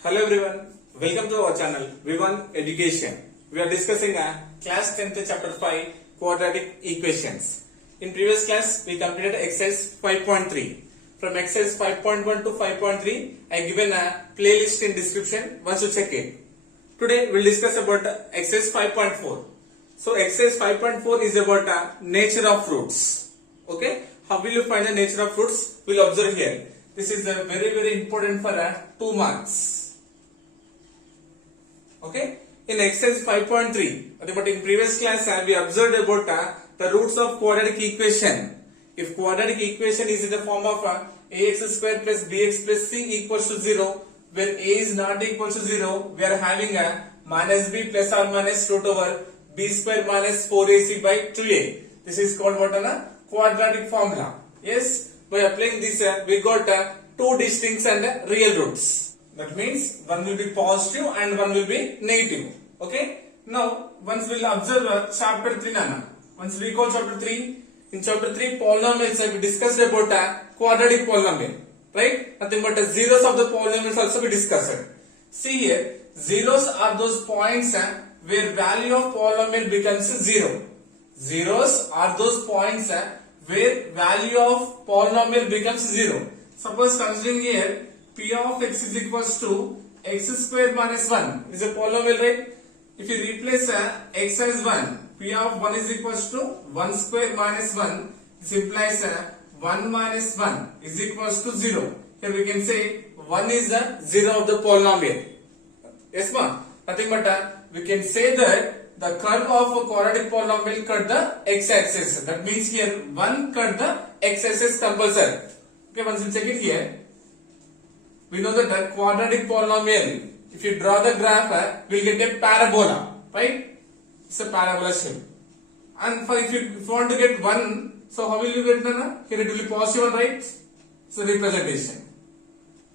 Hello everyone, welcome to our channel V1 Education. We are discussing class 10th chapter 5 quadratic equations. In previous class we completed exercise 5.3. From exercise 5.1 to 5.3 I given a playlist in description, once you check it. Today we will discuss about exercise 5.4. So exercise 5.4 is about nature of fruits. Okay, how will you find the nature of fruits? We will observe here. This is very important for 2 marks. Okay, in exercise 5.3, but in previous class we observed about the roots of quadratic equation. If quadratic equation is in the form of ax square plus bx plus c equals to 0, where a is not equal to 0, we are having a minus b plus or minus root over b square minus 4ac by 2a. This is called what a quadratic formula. Yes, by applying this we got two distinct and real roots. That means one will be positive and one will be negative. Okay. Now once we will observe chapter 3 Nana. Once we recall chapter 3. In chapter 3 polynomials we discussed about quadratic polynomial. Right? Nothing but zeros of the polynomials also we discussed. See here, zeros are those points where value of polynomial becomes 0. Zeros are those points where value of polynomial becomes 0. Suppose considering here p of x is equals to x square minus 1 is a polynomial, right? If you replace x as 1, p of 1 is equals to 1 square minus 1. This implies 1 minus 1 is equals to 0. Here we can say 1 is the 0 of the polynomial. Yes, ma'am. Nothing but we can say that the curve of a quadratic polynomial cut the x-axis. That means here 1 cut the x-axis compulsory. Okay, once we check it here. We know that a quadratic polynomial, if you draw the graph, we will get a parabola, right? It's a parabola shape. And for if you want to get 1, so how will you get Nana? Here it will be positive 1, right? So representation.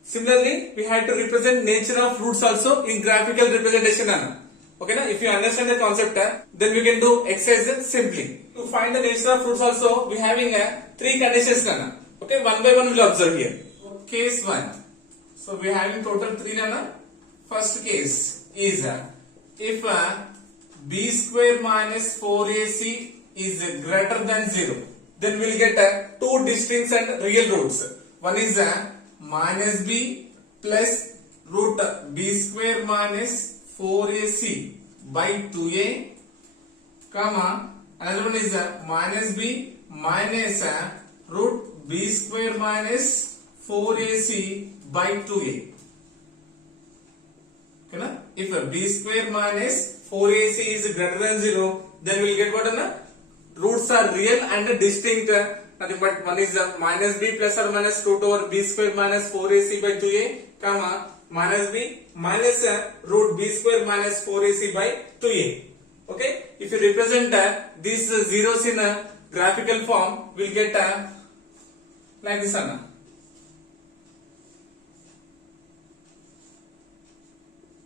Similarly, we had to represent nature of roots also in graphical representation, Nana. Okay, na? If you understand the concept, then we can do exercise simply. To find the nature of roots also, we having 3 conditions, Nana. Okay, one by one we will observe here. Case 1. So we are having total 3 Nana. First case is if b square minus 4ac is greater than 0, then we will get 2 distinct and real roots. One is minus b plus root b square minus 4ac by 2a, comma another one is minus b minus root b square minus 4ac by 2a. Okay, na? If b square minus 4ac is greater than 0, then we will get what? Na? Roots are real and distinct. Nothing but one is minus b plus or minus root over b square minus 4ac by 2a, comma minus b minus root b square minus 4ac by 2a. Okay? If you represent these zeros in a graphical form, we will get like this.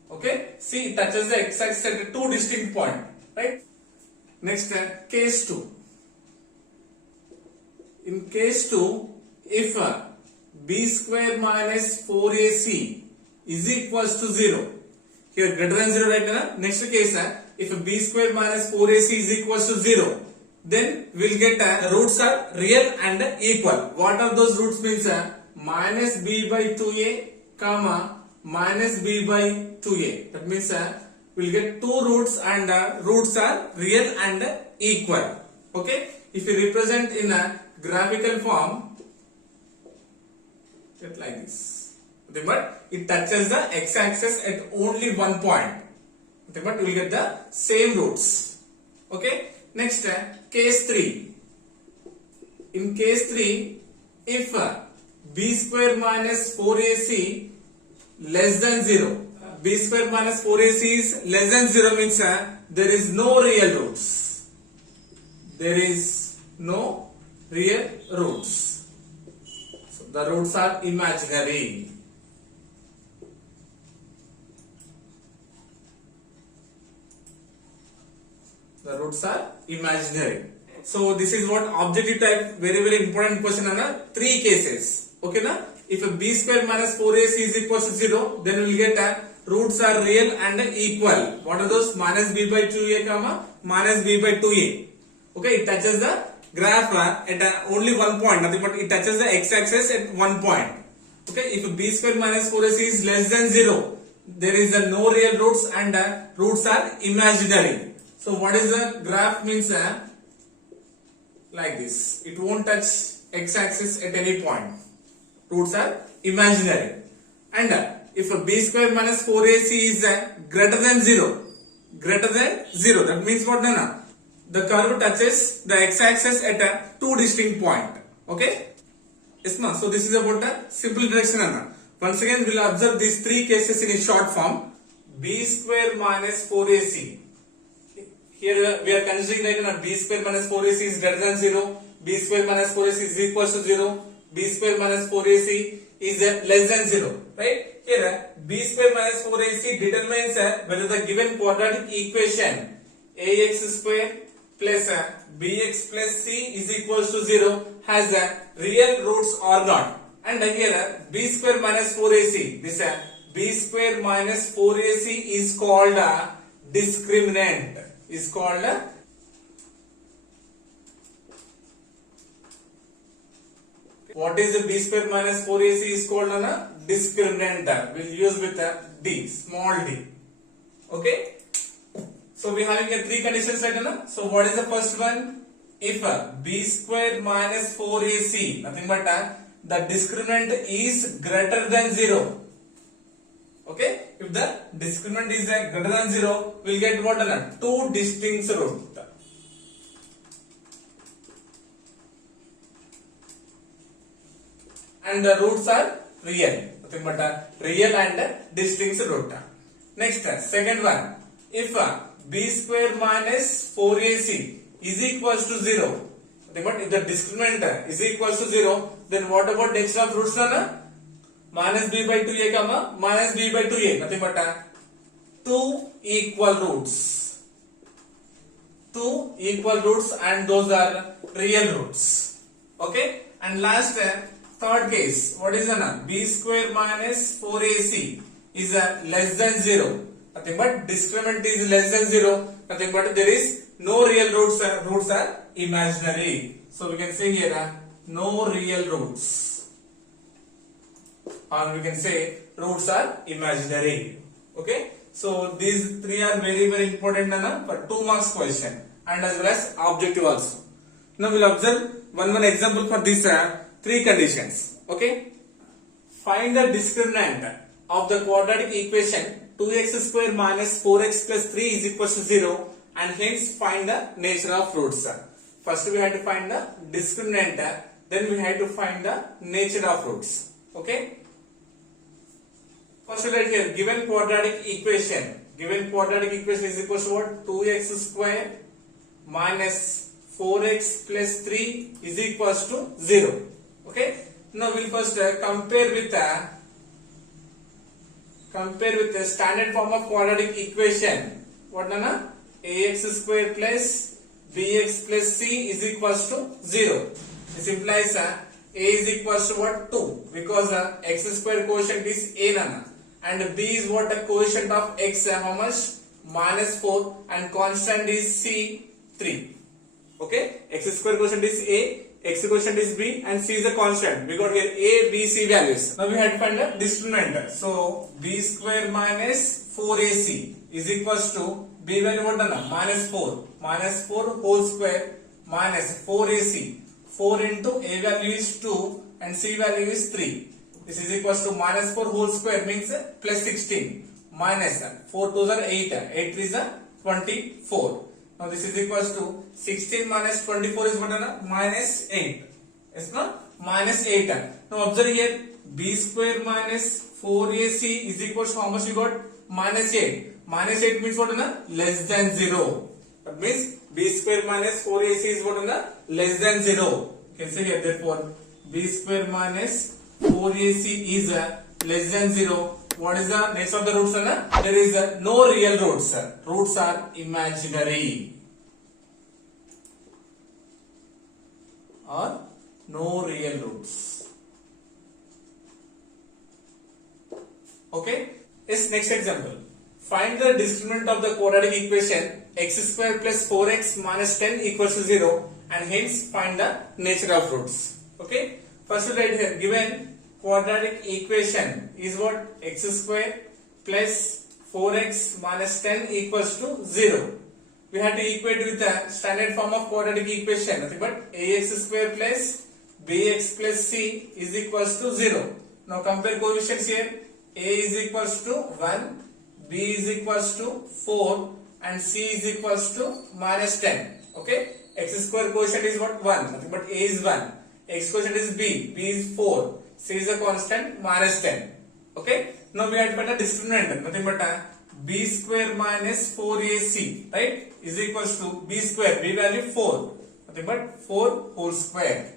Okay, see it touches the x-axis at 2 distinct points, right? Next, case 2. In case 2, if b square minus 4ac is equals to 0, here greater than 0, right? Na? Next case, if b square minus 4ac is equals to 0, then we will get the roots are real and equal. What are those roots means? Minus b by 2a, comma minus b by 2a. That means we will get 2 roots and roots are real and equal. Okay. If you represent in a graphical form, get like this. Okay, but it touches the x-axis at only one point. Okay, but you will get the same roots. Okay. Next, case 3. In case 3, if b square minus 4ac less than 0, b square minus 4ac is less than 0 means there is no real roots. There is no real roots. So the roots are imaginary. The roots are imaginary. So this is what objective type, very important question, Anna. 3 cases. Okay, na? if a b square minus 4ac is equal to 0, then we will get roots are real and equal. What are those? Minus b by 2a comma minus b by 2a. Okay, it touches the graph at only one point, nothing but it touches the x-axis at one point. Okay, if b square minus 4ac is less than 0, there is no real roots and roots are imaginary. So what is the graph means? Like this, it won't touch x-axis at any point. Roots are imaginary. And if a b square minus 4ac is greater than 0, that means what? Nana? The curve touches the x-axis at two distinct points. Okay? Yes, no? So this is about a simple direction. Nana. Once again, we will observe these three cases in a short form. B square minus 4ac. Here we are considering like b square minus 4ac is greater than 0, b square minus 4ac is equal to 0, b square minus 4ac is less than 0. Right? Here b square minus 4ac determines whether the given quadratic equation ax square plus bx plus c is equal to 0 has real roots or not. And here b square minus 4ac, this b square minus 4ac is called discriminant. Is called what is the b square minus 4ac is called a discriminant. We'll use with d, small d. Okay. So we having three conditions right now. So what is the first one? If b square minus 4ac, nothing but the discriminant is greater than 0. Okay, if the discriminant is greater than 0, we will get what? Two distinct roots. And the roots are real. Nothing but real and distinct root. Next, second one. If b square minus 4ac is equal to 0, nothing but if the discriminant is equal to 0, then what about nature of roots? Minus b by 2a comma minus b by 2a, nothing but two equal roots. Two equal roots and those are real roots. Okay, and last third case, what is b square minus 4ac is less than 0, nothing but discriminant is less than 0, nothing but there is no real roots, roots are imaginary. So we can say here no real roots. Or we can say roots are imaginary. Okay, so these three are very very important for 2 marks question and as well as objective also. Now we will observe one example for these three conditions. Okay, find the discriminant of the quadratic equation 2x square minus 4x plus 3 is equal to 0 and hence find the nature of roots. First we have to find the discriminant, then we have to find the nature of roots. Okay. First right here, given quadratic equation is equal to what? 2x square minus 4x plus 3 is equal to 0. Okay. Now we'll first compare with the standard form of quadratic equation. What nana? Ax square plus bx plus c is equal to 0. This implies a is equal to what? 2, because x square quotient is a nana. And b is what? The quotient of x, how much? Minus 4, and constant is c, 3. Okay, x square quotient is a, x quotient is b, and c is a constant. We got here a, b, c values. Now we have to find the discriminant. So b square minus 4ac is equals to b value what? Minus 4. Minus 4 whole square minus 4ac. 4 into a value is 2 and c value is 3. This is equals to minus 4 whole square means plus 16 minus 4 2s are 8, 8 3s are 24. Now this is equals to 16 minus 24 is what? Minus 8. Yes, no? Minus 8. Now observe here, b square minus 4ac is equals to how much you got? Minus 8. Minus 8 means what? Less than 0. That means b square minus 4ac is what? Less than 0. You can say here therefore b square minus 4ac is less than 0. What is the nature of the roots? There is no real roots. Roots are imaginary. Or no real roots. Yes, next example. Find the discriminant of the quadratic equation x square plus 4x minus 10 equals to 0 and hence find the nature of roots. Okay. First we write here, given quadratic equation is what? X square plus 4x minus 10 equals to 0. We have to equate with the standard form of quadratic equation, nothing but ax square plus bx plus c is equals to 0. Now compare coefficients here. A is equals to 1, b is equals to 4 and c is equals to minus 10. Okay. X square quotient is what? 1, nothing but a is 1. X quotient is b is 4, c is a constant minus 10. Okay. Now we have to find a discriminant, nothing but b square minus 4ac, right, is equals to b square, b value 4, nothing but 4 whole square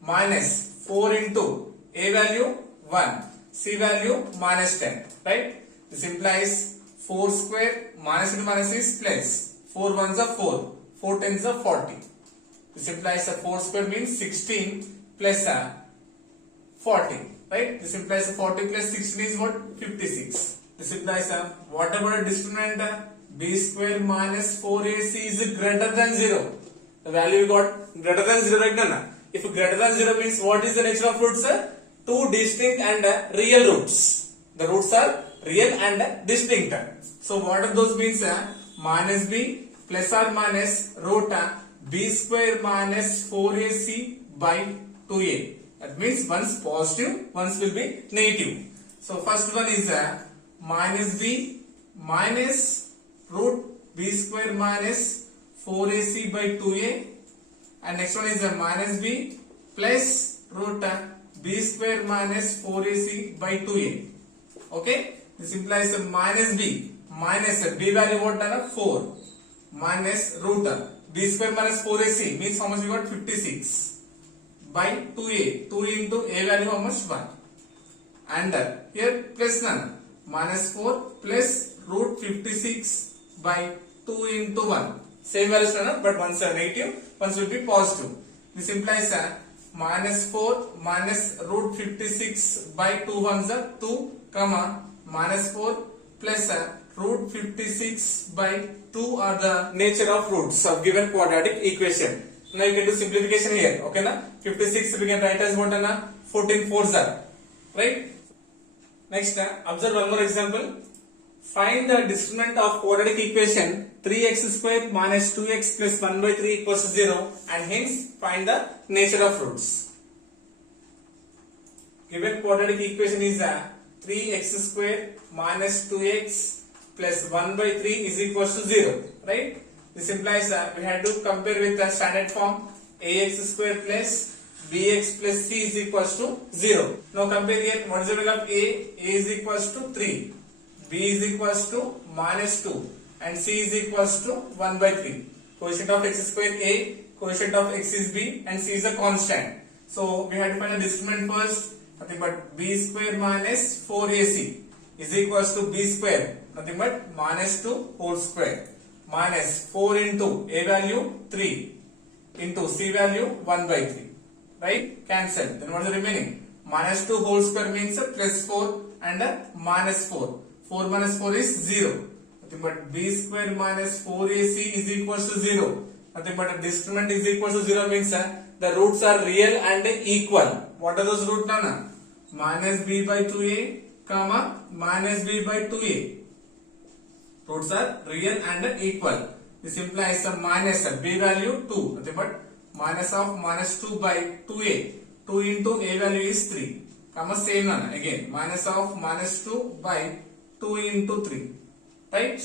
minus 4 into a value 1, c value minus 10, right. This implies 4 square minus into minus is plus, 4 ones are 4, 4 tens are 40. This implies 4 square means 16 plus 40, right. This implies 40 plus 16 is what? 56. This implies what about a discriminant? B square minus 4ac is greater than 0. The value we got greater than 0, right now. If greater than 0 means what is the nature of roots? Two distinct and real roots. The roots are real and distinct. So what are those means? Minus b plus or minus root b square minus 4ac by 2a. That means one's positive, one's will be negative. So first one is minus b minus root b square minus 4ac by 2a, and next one is minus b plus root b square minus 4ac by 2a. Okay, this implies minus b value what? 4 minus root b square minus 4ac means how much we got? 56 by 2a, 2 into a value how much? 1, and here plus none, minus 4 plus root 56 by 2 into 1. Same values, but one's are negative, one's will be positive. This implies minus 4 minus root 56 by 2 ones are 2, comma minus 4 plus root 56 by 2 are the nature of roots of given quadratic equation. Now you can do simplification here. Okay, na? 56 we can write as what? 14 fours are, right? Next, observe one more example. Find the discriminant of quadratic equation 3x square minus 2x plus 1 by 3 equals to 0 and hence find the nature of roots. Given quadratic equation is 3x square minus 2x plus 1 by 3 is equals to 0, right? This implies we had to compare with the standard form ax square plus bx plus c is equals to 0. Now compare here, what is the value of a? A is equals to 3, b is equals to minus 2 and c is equals to 1 by 3. Quotient of x square a, quotient of x is b and c is a constant. So we had to find a discriminant first, nothing but b square minus 4ac is equals to b square, nothing but minus 2 whole square minus 4 into a value 3 into c value 1 by 3. Right? Cancel. Then what is the remaining? Minus 2 whole square means plus 4 and minus 4. 4 minus 4 is 0. Nothing but b square minus 4ac is equals to 0. Nothing but a discriminant is equals to 0 means the roots are real and equal. What are those roots now? Minus b by 2a, comma minus b by 2a. Roots are real and equal. This implies a minus b value 2. Nothing but minus of minus 2 by 2a. 2 into a value is 3. Comma same one again. Minus of minus 2 by 2 into 3. Right?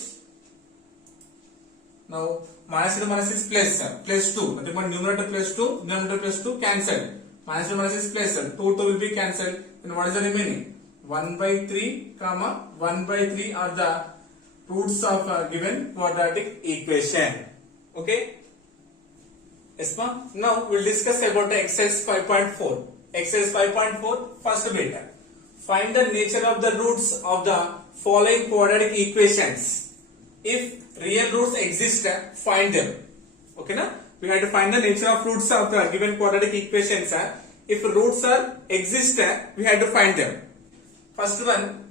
Now minus into minus is plus 2. Nothing but numerator plus 2, denominator plus 2 cancelled. Minus into minus is plus 2 will be cancelled. Then what is the remaining? 1 by 3, comma 1 by 3 are the roots of a given quadratic equation. Okay? Yes, ma'am. Now we'll discuss about the exercise 5.4. Exercise 5.4, first bit. Find the nature of the roots of the following quadratic equations. If real roots exist, find them. Okay, na? We have to find the nature of roots of the given quadratic equations. If roots are exist, we have to find them. First one,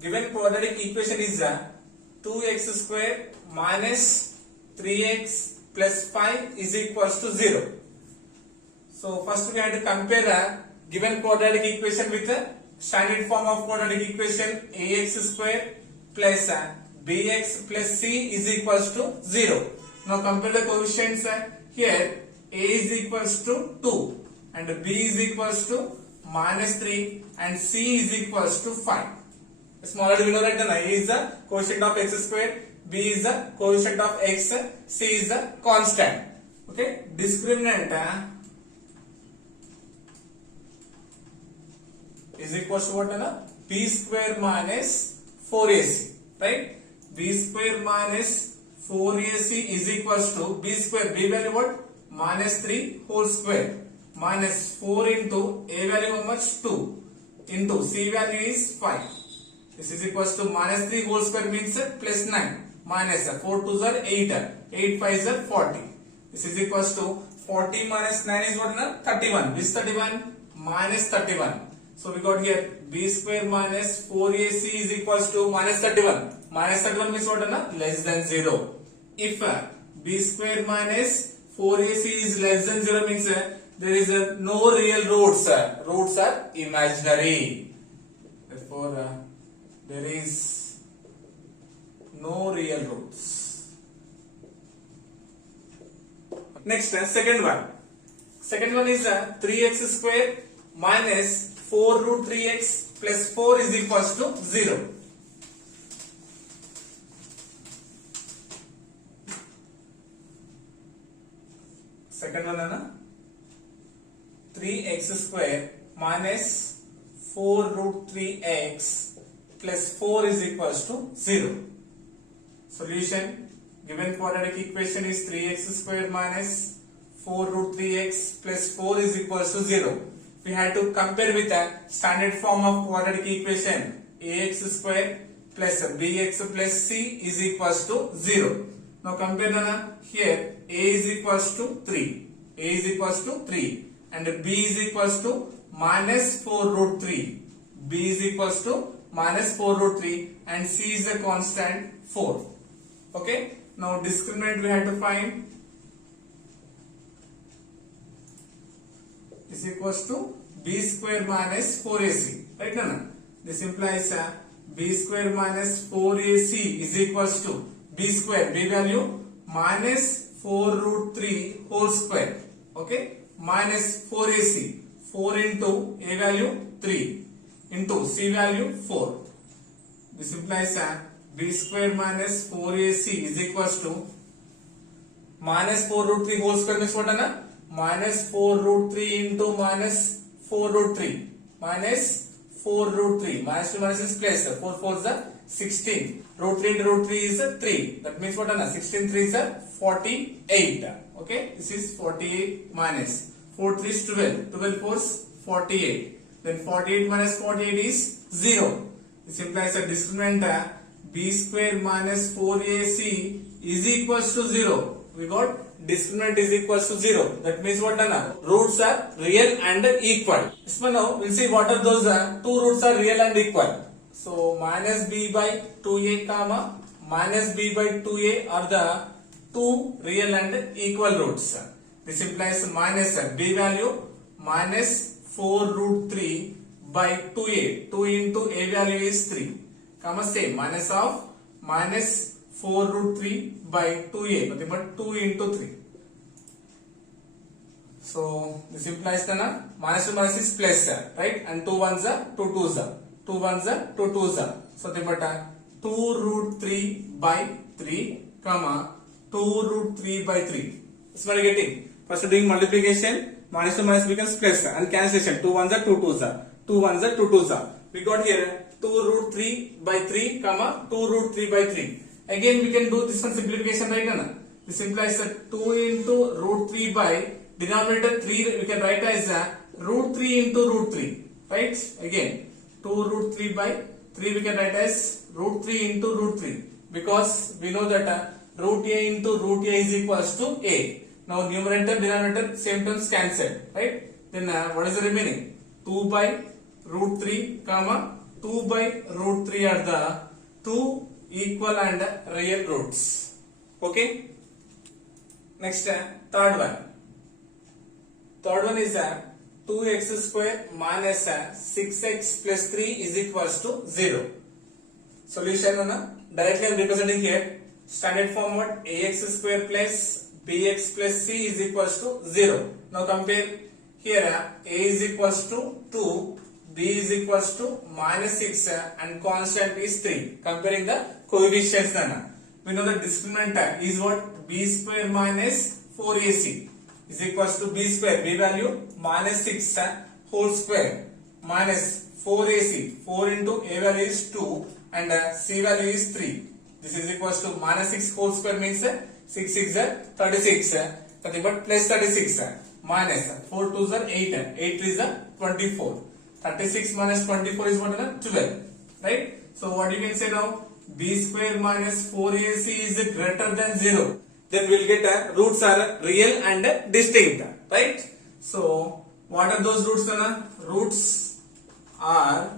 given quadratic equation is 2x square minus 3x plus 5 is equals to 0. So first we have to compare a given quadratic equation with the standard form of quadratic equation ax square plus bx plus c is equals to 0. Now compare the coefficients. Here a is equals to 2 and b is equals to minus 3 and c is equals to 5. Smaller we know that a is the quotient of x square, b is the quotient of x, c is the constant. Okay, discriminant is equals to what? B square minus 4ac, right? B square minus 4ac is equals to b square, b value what? Minus 3 whole square minus 4 into a value how much? 2 into c value is 5. This is equals to minus 3 whole square means plus 9 minus 4 2s are 8, 8 5s are 40. This is equals to 40 minus 9 is what? 31. This 31 minus 31. So we got here b square minus 4ac is equals to minus 31. Minus 31 means what? Less than 0. If b square minus 4ac is less than 0 means there is no real roots. Roots are imaginary. Therefore, there is no real roots. Next, second one. Second one is 3x square minus 4 root 3x plus 4 is equals to 0. Second one is 3x square minus 4 root 3x plus 4 is equals to 0. Solution: given quadratic equation is 3x square minus 4 root 3x plus 4 is equals to 0. We had to compare with the standard form of quadratic equation ax square plus bx plus c is equals to 0. Now compare the here a is equals to 3, a is equals to 3 and b is equals to minus 4 root 3, b is equals to minus 4 root 3 and c is a constant 4. Okay, now discriminant we have to find. Is equals to b square minus 4ac, right? No. This implies b square minus 4ac is equals to b square, b value minus 4 root 3 whole square, okay, minus 4ac, 4 into a value 3 into c value 4. This implies b square minus 4ac is equals to minus 4 root 3 whole square means what? Minus 4 root 3 into minus 4 root 3 minus 4 root 3 minus 2 minus is plus 4 4 is 16 root 3 into root 3 is 3, that means what? 16 3 is 48. Okay, this is 48 minus 4 3 is 12, 12 4 is 48, then 48 minus 48 is 0. This implies a discriminant b square minus 4ac is equals to 0. We got discriminant is equals to 0. That means what? Roots are real and equal. So now we'll see what are those two roots are real and equal. So minus b by 2a comma minus b by 2a are the two real and equal roots. This implies minus b value minus 4 root 3 by 2a. 2 into a value is 3. Comma same minus of minus 4 root 3 by 2a, nothing but 2 into 3. So this implies the minus 2 minus is plus, right? And 2 ones are 2 twos are 2 ones are 2 twos are. So nothing but 2 root 3 by 3 comma 2 root 3 by 3. This one getting. First doing multiplication, minus 2 minus becomes plus and cancellation. 2 ones are 2 twos are 2 ones are 2 twos are. We got here 2 root 3 by 3 comma 2 root 3 by 3. Again we can do this one simplification, right? Na? This implies that 2 into root 3 by denominator 3 we can write as root 3 into root 3, right? Again 2 root 3 by 3 we can write as root 3 into root 3 because we know that root a into root a is equals to a. Now numerator denominator same terms cancelled, right? Then what is the remaining? 2 by root 3 comma 2 by root 3 are the two equal and real roots. Okay. Next, third one. Third one is 2x square minus 6x plus 3 is equals to 0. Solution directly I am representing here. Standard form what? Ax square plus bx plus c is equals to 0. Now compare here. A is equals to 2, b is equals to minus 6 and constant is 3. Comparing the coefficients, we know the discriminant is what? B square minus 4ac is equals to b square, b value minus 6 whole square minus 4ac, 4 into a value is 2 and c value is 3. This is equals to minus 6 whole square means 6 6 36, nothing but plus 36 minus 4 2s are 8, 8 3s are 24. 36 minus 24 is what? 12, right? So what you can say now? B square minus 4ac is greater than 0. Then we'll get roots are real and distinct, right? So what are those roots? Roots are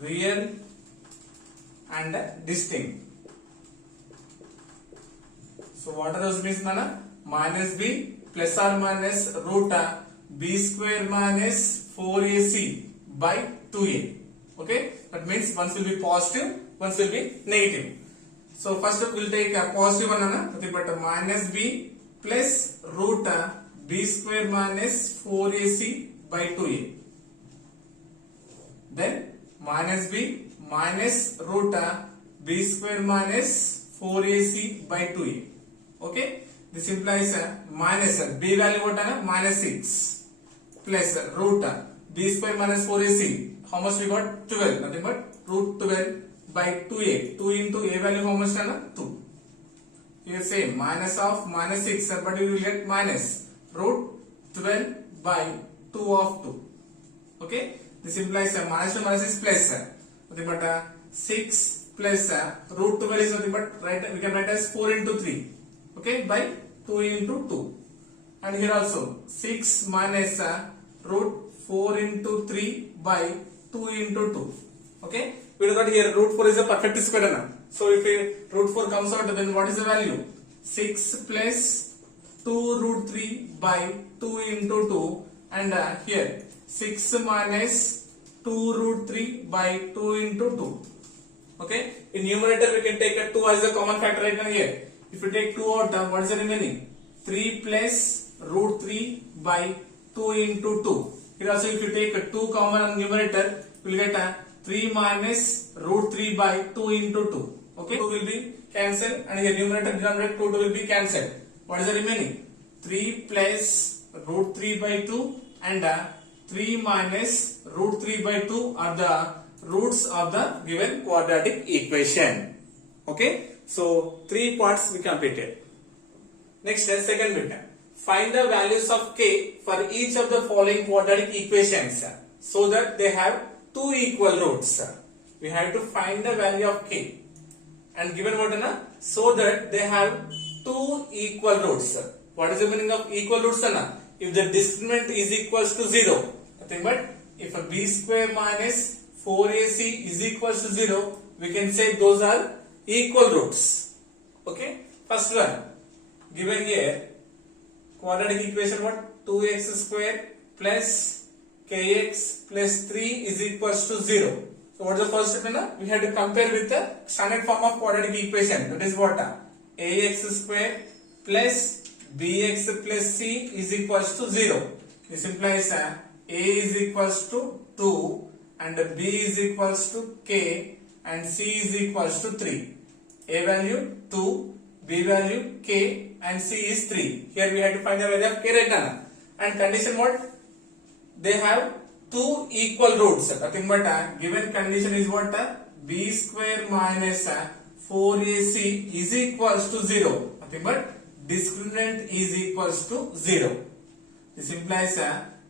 real and distinct. So what are those means? Minus b plus or minus root b square minus 4ac by 2a. Okay, that means one will be positive, one will be negative. So first we'll take a positive one, nothing but minus b plus root b square minus 4ac by 2a. Then minus b minus root b square minus 4ac by 2a. Okay, this implies minus b value what? Minus 6 plus root b square minus 4ac. How much we got? 12, nothing but root 12 by 2a. 2 into a value how much? 2. Here same minus of minus 6, but you will get minus root 12 by 2 of 2. Okay, this implies minus to minus is plus, nothing but 6 plus root 12 is nothing but we can write as 4 into 3. Okay, by 2 into 2. And here also 6 minus root 4 into 3 by 2 into 2. Okay, we got here root 4 is a perfect square. So if root 4 comes out, then what is the value? 6 plus 2 root 3 by 2 into 2, and here 6 minus 2 root 3 by 2 into 2. Okay, in numerator we can take a 2 as a common factor right now here. If you take 2 out, what is the remaining? 3 plus root 3 by 2 into 2. Here also if you take a 2 common on numerator, we will get 3 minus root 3 by 2 into 2. Okay, 2 will be cancelled and here numerator denominator 2 will be cancelled. What is the remaining? 3 plus root 3 by 2 and 3 minus root 3 by 2 are the roots of the given quadratic equation. Okay, so 3 parts we completed. Next, second bit. Find the values of k for each of the following quadratic equations so that they have two equal roots. We have to find the value of k and given what? So that they have two equal roots. What is the meaning of equal roots? If the discriminant is equals to 0, nothing but if a b square minus 4ac is equals to 0, we can say those are equal roots. Okay, first one given here quadratic equation what? 2x square plus kx plus 3 is equals to 0. So what is the first step? We have to compare with the standard form of quadratic equation, that is what? Ax square plus bx plus c is equals to 0. This implies a is equals to 2 and b is equals to k and c is equals to 3. A value 2, b value k and c is 3. Here we have to find the value of k right now. And condition what? They have two equal roots. Nothing but given condition is what? B square minus 4ac is equals to 0. Nothing but discriminant is equals to 0. This implies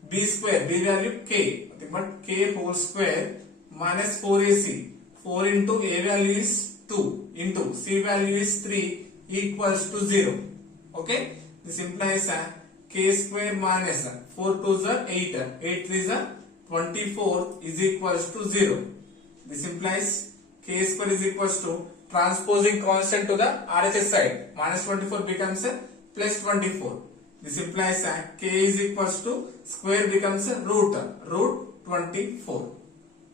b square, b value k, nothing but k whole square minus 4ac. 4 into a value is 2 into c value is 3 equals to 0. Okay, this implies k square minus 4 2s are 8, 8 3s are 24 is equals to 0. This implies k square is equals to transposing constant to the RHS side. Minus 24 becomes plus 24. This implies k is equals to square becomes root 24.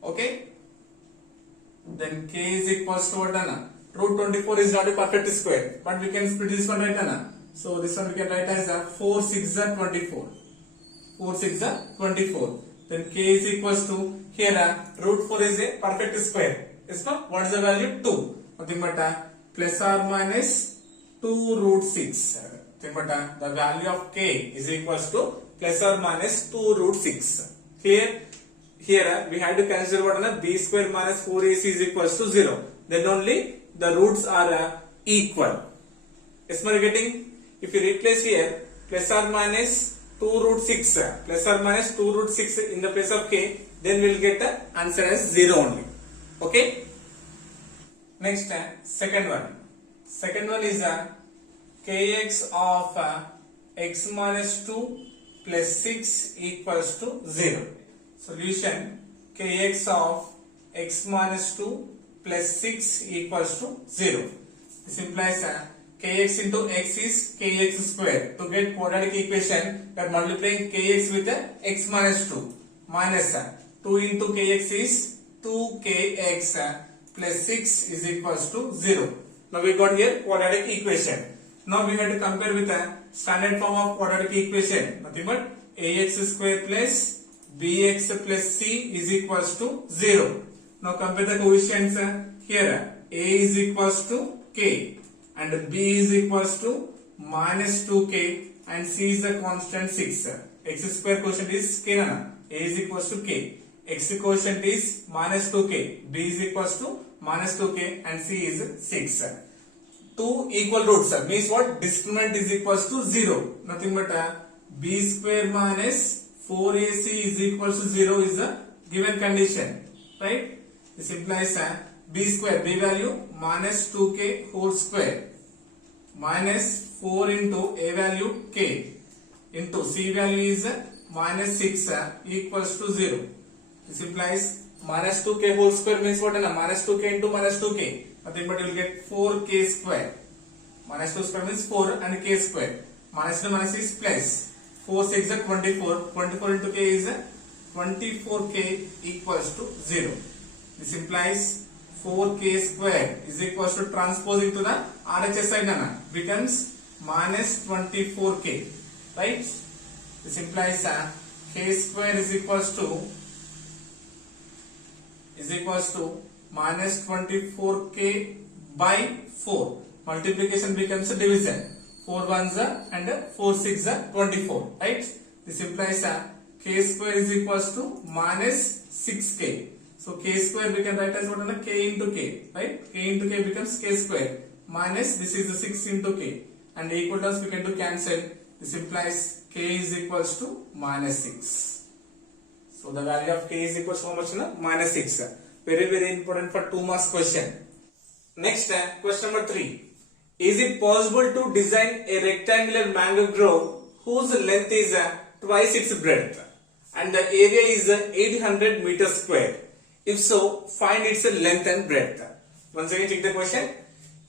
Okay. Then k is equals to what? Root 24 is not a perfect square, but we can split this one right. So this one we can write as 4 6 are 24. 4 6 are 24. Then k is equals to here root 4 is a perfect square. Is not? What is the value? 2. Nothing but plus or minus 2 root 6. Nothing but the value of k is equals to plus or minus 2 root 6. Clear? Here we have to consider what b square minus 4ac is equals to 0. Then only the roots are equal. Is my getting? If you replace here plus or minus 2 root 6 plus or minus 2 root 6 in the place of k, then we will get the answer as 0 only. Okay. Next second one. Second one is kx of x minus 2 plus 6 equals to 0. Solution kx of x minus 2 plus 6 equals to 0. This implies kx into x is kx square. To get quadratic equation, we are multiplying kx with x minus 2 minus 2 into kx is 2kx plus 6 is equals to 0. Now we got here quadratic equation. Now we have to compare with a standard form of quadratic equation. Nothing but ax square plus bx plus c is equals to 0. Now compare the coefficients here. A is equals to k and b is equals to minus 2k and c is the constant 6. X square quotient is k. A is equals to k. X quotient is minus 2k. B is equals to minus 2k and c is 6. Two equal roots means what? Discriminant is equals to 0. Nothing but b square minus 4ac is equals to 0 is a given condition. Right? This implies b square, b value minus 2k whole square minus 4 into a value k into c value is minus 6 equals to 0. This implies minus 2k whole square means what? Minus 2k into minus 2k. Nothing but you will get 4k square. Minus 2 square means 4 and k square. Minus to minus is plus. 4 6 are 24. 24 into k is 24k equals to 0. This implies 4k square is equals to transposing to the RHS side becomes minus 24k. Right? This implies k square is equals to minus 24k by 4. Multiplication becomes a division. 4 ones and 4 6 are 24. Right? This implies k square is equals to minus 6k. So k square we can write as what? K into k. Right? K into k becomes k square minus this is the 6 into k. And equal terms we can do cancel. This implies k is equals to minus 6. So the value of k is equals to how much? Minus 6. Very important for 2 marks question. Next question number 3. Is it possible to design a rectangular mango grove whose length is twice its breadth and the area is 800 meters square? If so, find its length and breadth. Once again check the question.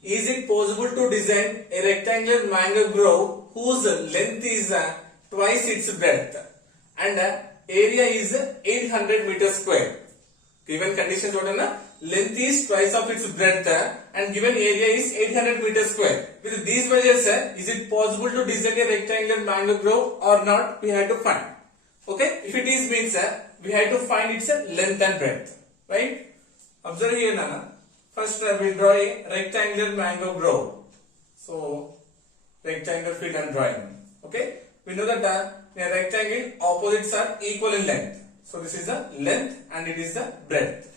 Is it possible to design a rectangular mango grove whose length is twice its breadth and area is 800 meters square? Given conditions what are? Length is twice of its breadth and given area is 800 meters square. With these measures, is it possible to design a rectangular mango grove or not? We have to find. Okay? If it is means we have to find its length and breadth. Right? Observe here Nana. First we will draw a rectangular mango grove. So rectangular field and drawing. Okay? We know that in a rectangle opposites are equal in length. So this is the length and it is the breadth.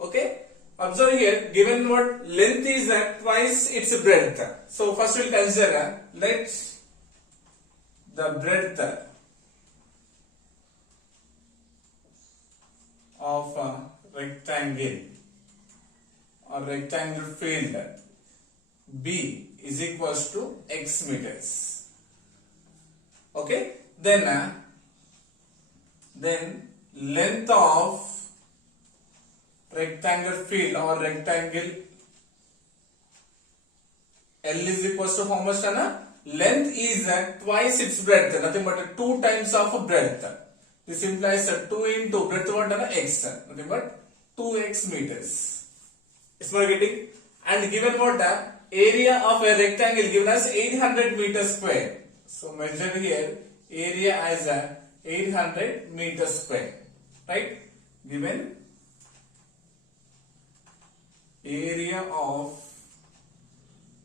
Okay? Observe here, given what length is twice its breadth. So first we will consider let the breadth of a rectangle or rectangular field B is equals to x meters. Okay? Then length of rectangle field or rectangle L is equals to how much, Anna? Length is twice its breadth, nothing but 2 times of breadth. This implies 2 into breadth what, Anna? X, nothing but 2x meters. Is my getting? And given what, area of a rectangle given as 800 meters square. So measure here area as 800 meters square, right? Given area of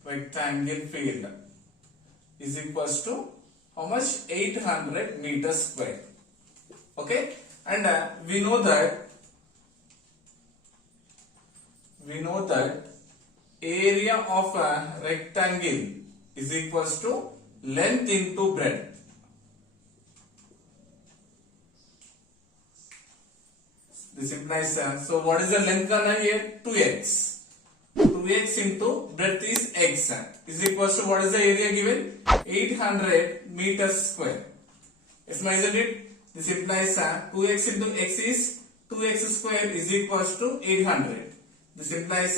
rectangle field is equals to how much? 800 meters square. Okay, and we know that area of a rectangle is equals to length into breadth. This implies, so what is the length here? 2x. 2x into breadth is x is equals to what is the area given? 800 meters square. Yes, isn't it? This implies 2x into x is 2x square is equals to 800. This implies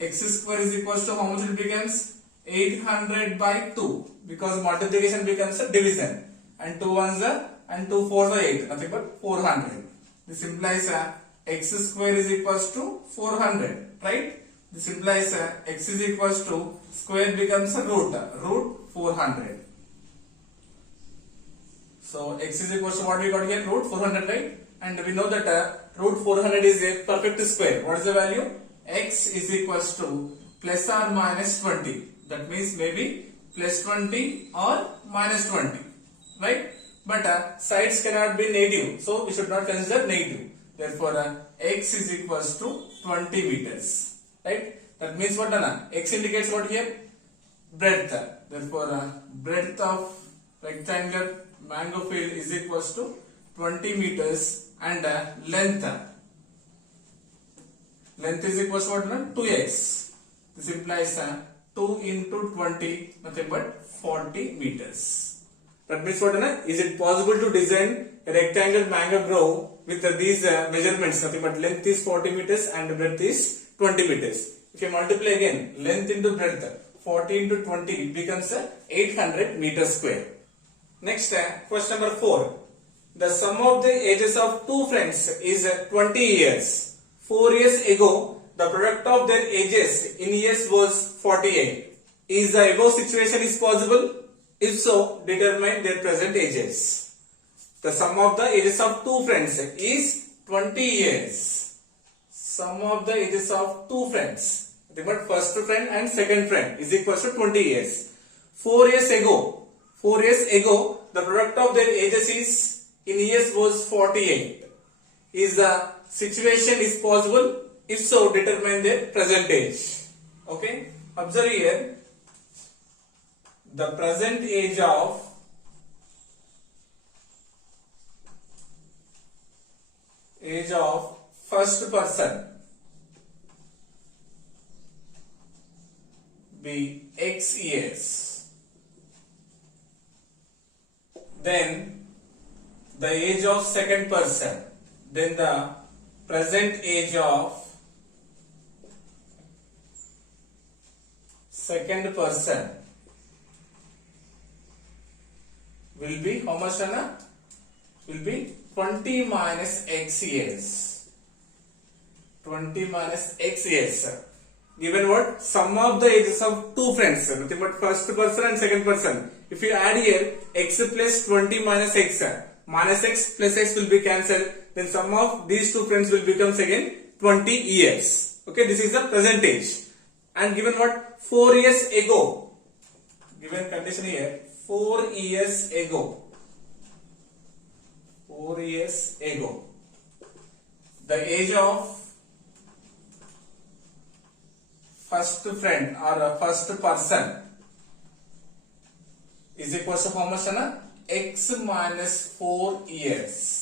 x square is equals to how much it becomes? 800 by 2, because multiplication becomes a division, and 2 ones and 2 4s are 8, nothing but 400. This implies x square is equals to 400, right? This implies x is equals to square becomes a root 400. So x is equals to what we got here? Root 400, right? And we know that root 400 is a perfect square. What is the value? X is equals to plus or minus 20. That means maybe plus 20 or minus 20, right? But sides cannot be negative, so we should not consider negative. Therefore, x is equals to 20 meters, right? That means what, Anna? X indicates what here? Breadth. Therefore, breadth of rectangle mango field is equals to 20 meters, and length is equals to what, Anna? 2x. This implies 2 into 20, nothing but 40 meters. That means what, Anna? Is it possible to design a rectangle mango grove with these measurements? Nothing but length is 40 meters and breadth is 20 meters. If you multiply again length into breadth, 40 into 20, it becomes 800 meters square. Next, question number 4. The sum of the ages of two friends is 20 years. 4 years ago, the product of their ages in years was 48. Is the above situation is possible? If so, determine their present ages. The sum of the ages of two friends is 20 years. Sum of the ages of two friends, but first friend and second friend, is equal to 20 years. 4 years ago, the product of their ages is in years was 48. Is the situation is possible? If so, determine their present age. Okay, observe here. The present age of first person be x years. Then the age of second person. Then the present age of second person will be how much, Anna? Will be 20 minus x years. 20 minus x years. Given what? Sum of the ages of two friends, nothing but first person and second person. If you add here x plus 20 minus x plus x will be cancelled. Then sum of these two friends will become again 20 years. Okay, this is the present age. And given what? 4 years ago. Given condition here, 4 years ago. 4 years ago. The age of first friend or first person is equal to how much, Anna? X minus 4 years.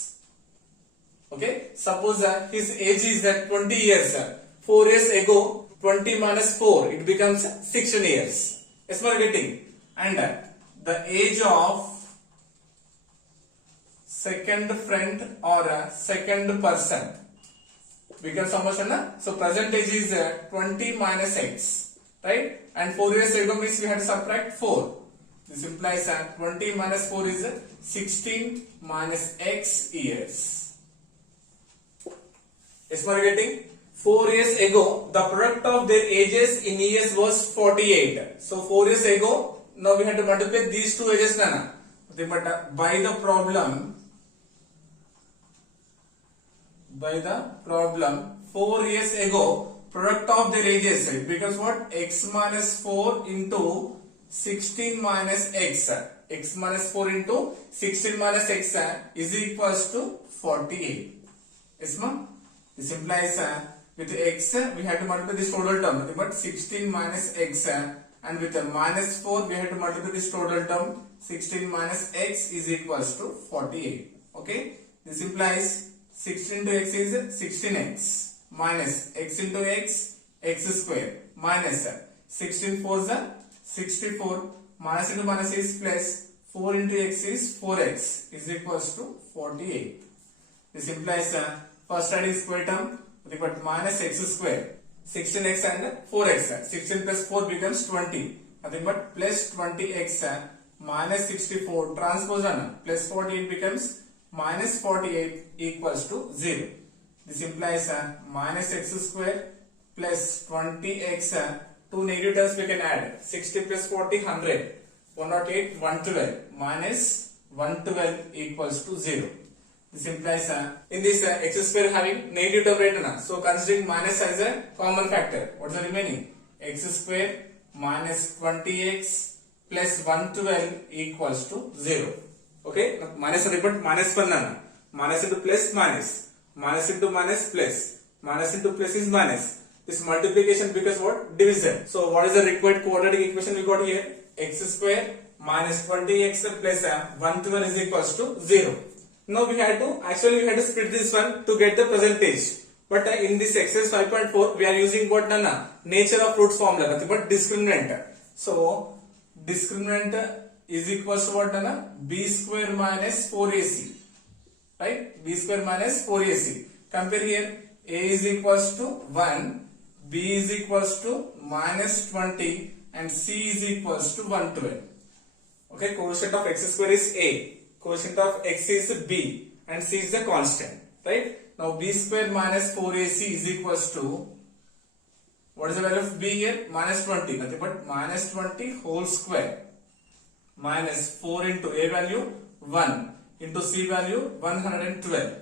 Okay, suppose his age is 20 years. 4 years ago, 20 minus 4, it becomes 16 years. Yes, we are getting. And the age of second friend or second person becomes how much? So percentage is 20 minus x, right? And 4 years ago means we had to subtract 4. This implies 20 minus 4 is 16 minus x years. Yes, we are getting 4 years ago the product of their ages in years was 48. So 4 years ago, now we had to multiply these two ages, Nana. But by the problem 4 years ago product of their ages, it becomes what? X minus 4 into 16 minus x. X minus 4 into 16 minus x is equals to 48. Yes, ma'am? This implies with x we have to multiply this total term, but 16 minus x, and with a minus 4 we have to multiply this total term. 16 minus x is equals to 48. Okay, this implies 16 into x is 16x minus x into x, x square, minus 16 4 is 64, minus into minus is plus, 4 into x is 4x is equals to 48. This implies first side is square term, but minus x square, 16x and 4x. 16 plus 4 becomes 20. Nothing but plus 20x minus 64 transpose plus 48 becomes minus 48 equals to 0. This implies minus x square plus 20x. Two negative terms we can add. 60 plus 40, 100. 108, 112 minus 112 equals to 0. This implies in this x square having negative term right, so considering minus as a common factor, what is the remaining? X square minus 20x plus 112 equals to 0. Okay, minus report minus 1 minus into plus minus, minus into minus plus, minus into plus is minus. This multiplication becomes what? Division. So what is the required quadratic equation we got here? X square minus 20x plus 112 is equals to 0. Now we had to split this one to get the percentage. But in this exercise 5.4 we are using what, Nana? Nature of roots formula, nothing but discriminant. So discriminant is equals to what, Nana? B square minus 4ac. Right? B square minus 4ac. Compare here. A is equals to 1, B is equals to minus 20 and C is equals to 112. Okay, quotient of x square is A, quotient of x is B and C is the constant. Right? Now B square minus 4ac is equals to, what is the value of B here? Minus 20, nothing but minus 20 whole square minus 4 into A value 1 into C value 112.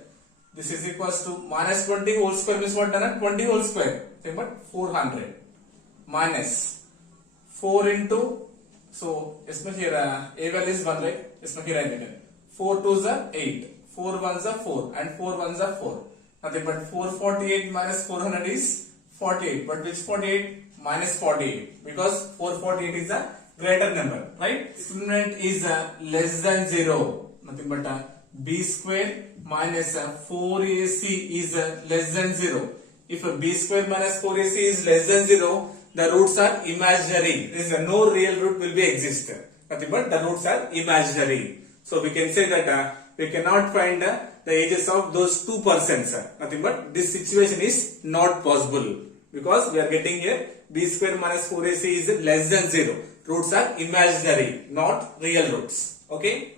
This is equals to minus 20 whole square means what, done? 20 whole square, nothing but 400 minus 4 into, so yes, here A value is 1, right? Yes, here I written 4 2s are 8, 4 1s are 4 and 4 1s are 4. Nothing but 448 minus 400 is 48. But which 48? Minus 48, because 448 is a greater number, right? Discriminant is less than 0. Nothing but b square minus 4ac is less than 0. If b square minus 4ac is less than 0, the roots are imaginary. There is no real root will be exist. Nothing but the roots are imaginary. So we can say that we cannot find the ages of those two persons. Nothing but this situation is not possible, because we are getting here b square minus 4ac is less than 0. Roots are imaginary, not real roots. Okay.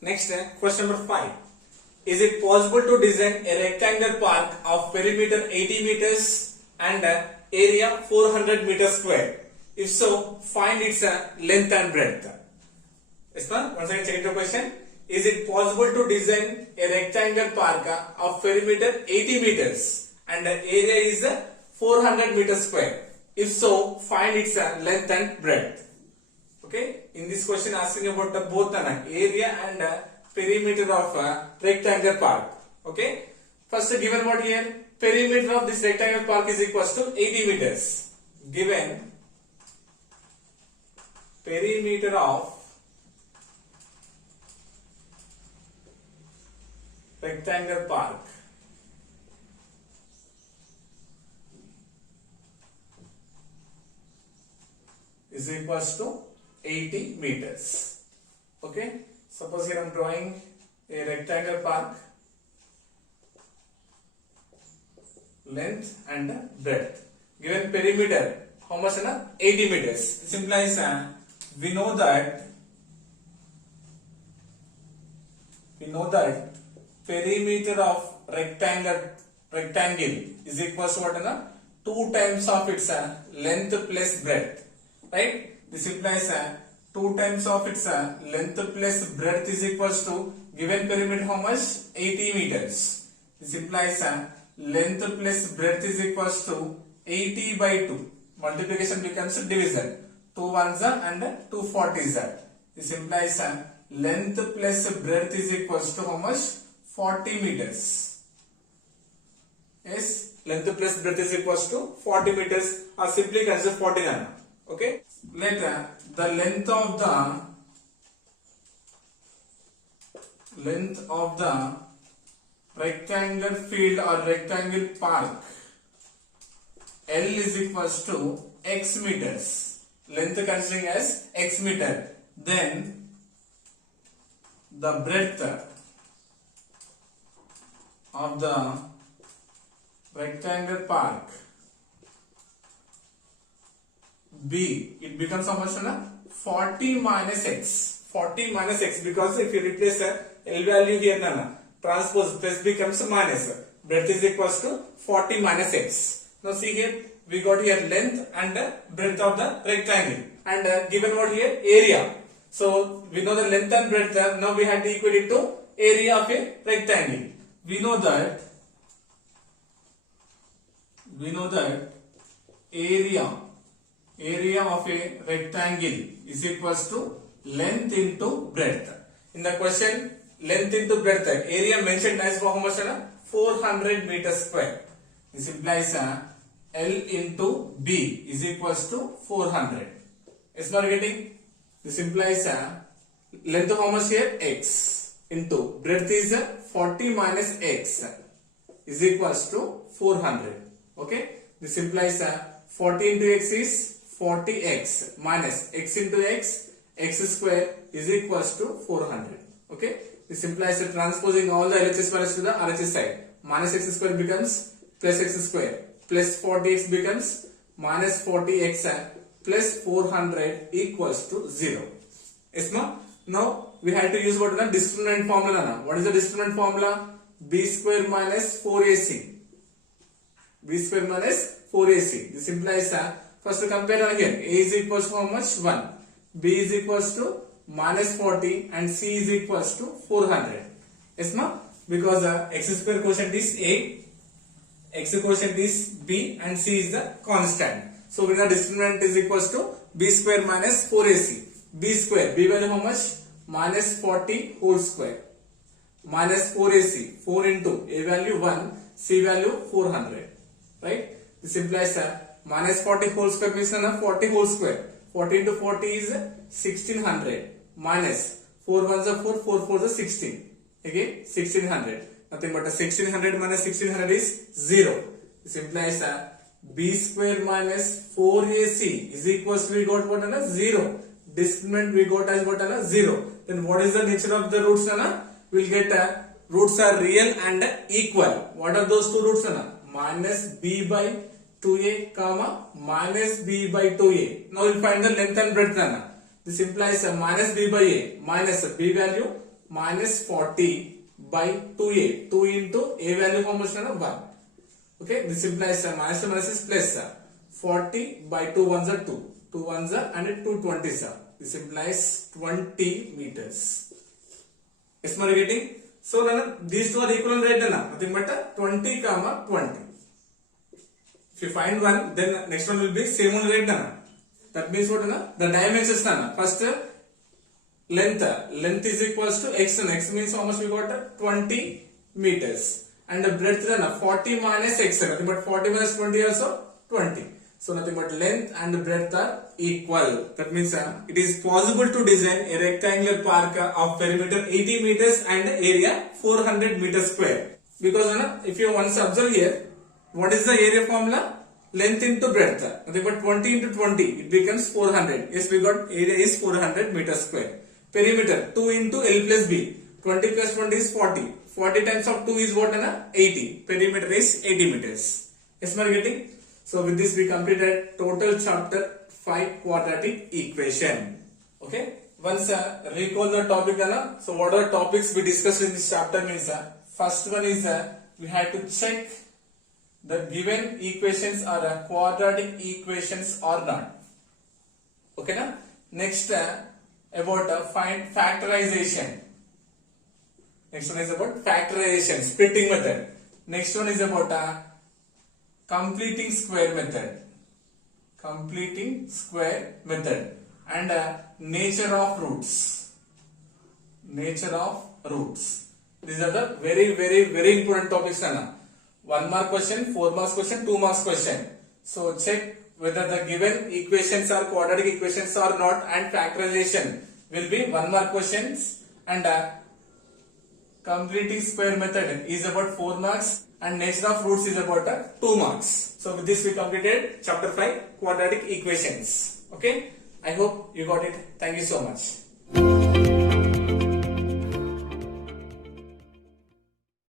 Next, question number 5. Is it possible to design a rectangular park of perimeter 80 meters and area 400 meters square? If so, find its length and breadth. Yes, ma'am. Once again, check the question. Is it possible to design a rectangular park of perimeter 80 meters and area is 400 meters square? If so, find its length and breadth. Okay, in this question asking about both area and perimeter of rectangular park. Okay, first given what here? Perimeter of this rectangular park is equals to 80 meters. Given perimeter of rectangular park is equals to 80 meters. Okay, suppose here I am drawing a rectangular park. length and breadth. Given perimeter, how much? 80 meters. This implies we know that perimeter of rectangle is equals to what? 2 times of its length plus breadth, right? This implies 2 times of its length plus breadth is equals to given perimeter how much? 80 meters. This implies length plus breadth is equals to 80 by 2. Multiplication becomes division. 2 ones and 2 40s. This implies length plus breadth is equals to how much? 40 meters. Yes, length plus breadth is equals to 40 meters, or simply consider 40 nano. Okay. Later, the length of the rectangular field or rectangle park L is equals to x meters. Length considering as x meter. Then the breadth of the rectangular park B, it becomes how much? 40 minus x. 40 minus x, because if you replace the L value here, transpose plus becomes minus. Breadth is equals to 40 minus x. Now see here, we got here length and breadth of the rectangle, and given what here? Area. So we know the length and breadth. Now we have to equate it to area of a rectangle. We know that area of a rectangle is equals to length into breadth. In the question, length into breadth, area mentioned as how much? 400 meters square. This implies L into B is equals to 400. It's not getting. This implies length of how much here? X into breadth is 40 minus x is equals to 400. Okay. This implies 40 into x is 40x minus x into x square is equals to 400. Okay. This implies transposing all the LHS values to the RHS side. Minus x square becomes plus x square, plus 40x becomes minus 40x, plus 400 equals to 0. Yes, no? Now we have to use what? Discriminant formula. What is the discriminant formula? B square minus 4ac. B square minus 4ac. This implies first to compare here. A is equals to how much? 1. B is equals to minus 40 and C is equals to 400. Yes, no? Because x square quotient is A, x quotient is B, and C is the constant. So we know discriminant is equals to B square minus 4ac. B square, B value how much? Minus 40 whole square. Minus 4ac. 4 into A value 1, C value 400. Right? This implies minus 40 whole square means 40 whole square. 40 into 40 is 1600. Minus 4 ones are 4, 4 fours are 16. Again 1600. Nothing but 1600 minus 1600 is 0. This implies B square minus 4ac is equals to, we got what? 0. Discriminant we got as what? 0. Then what is the nature of the roots? We'll get roots are real and equal. What are those two roots? Minus b by 2a comma minus b by 2a. Now we'll find the length and breadth. This implies minus b by a minus b value minus 40 by 2a. 2 into a value how much? 1. Okay, this implies minus to minus is plus 40 by 2 ones are 2. 2 ones are and 2 20s are. This implies 20 meters. Is my getting? So these two are equal rate. Nothing but 20 comma 20. If you find one, then next one will be same only rate. That means what? The dimensions. First length is equals to x, and x means how much we got? 20 meters. And the breadth 40 minus x, nothing but 40 minus 20 also 20. So nothing but length and breadth are equal. That means it is possible to design a rectangular park of perimeter 80 meters and area 400 meters square. Because if you once observe here, what is the area formula? Length into breadth. Nothing but 20 into 20, it becomes 400. Yes, we got area is 400 meters square. Perimeter 2 into L plus B. 20 plus 20 is 40. 40 times of 2 is what? 80. Perimeter is 80 meters. Yes, we are getting. So with this we completed total chapter 5 quadratic equation. Okay. Once recall the topic, so what are the topics we discussed in this chapter means first one is we had to check the given equations are quadratic equations or not. Okay na? Next about find factorization. Next one is about factorization, splitting method. Next one is about completing square method. Completing square method. And nature of roots. Nature of roots. These are the very important topics. 1 mark question, 4 marks question, 2 marks question. So check whether the given equations are quadratic equations or not, and factorization will be 1 mark questions, and completing square method is about 4 marks, and nature of roots is about 2 marks. So with this we completed chapter 5 quadratic equations. Okay, I hope you got it. Thank you so much.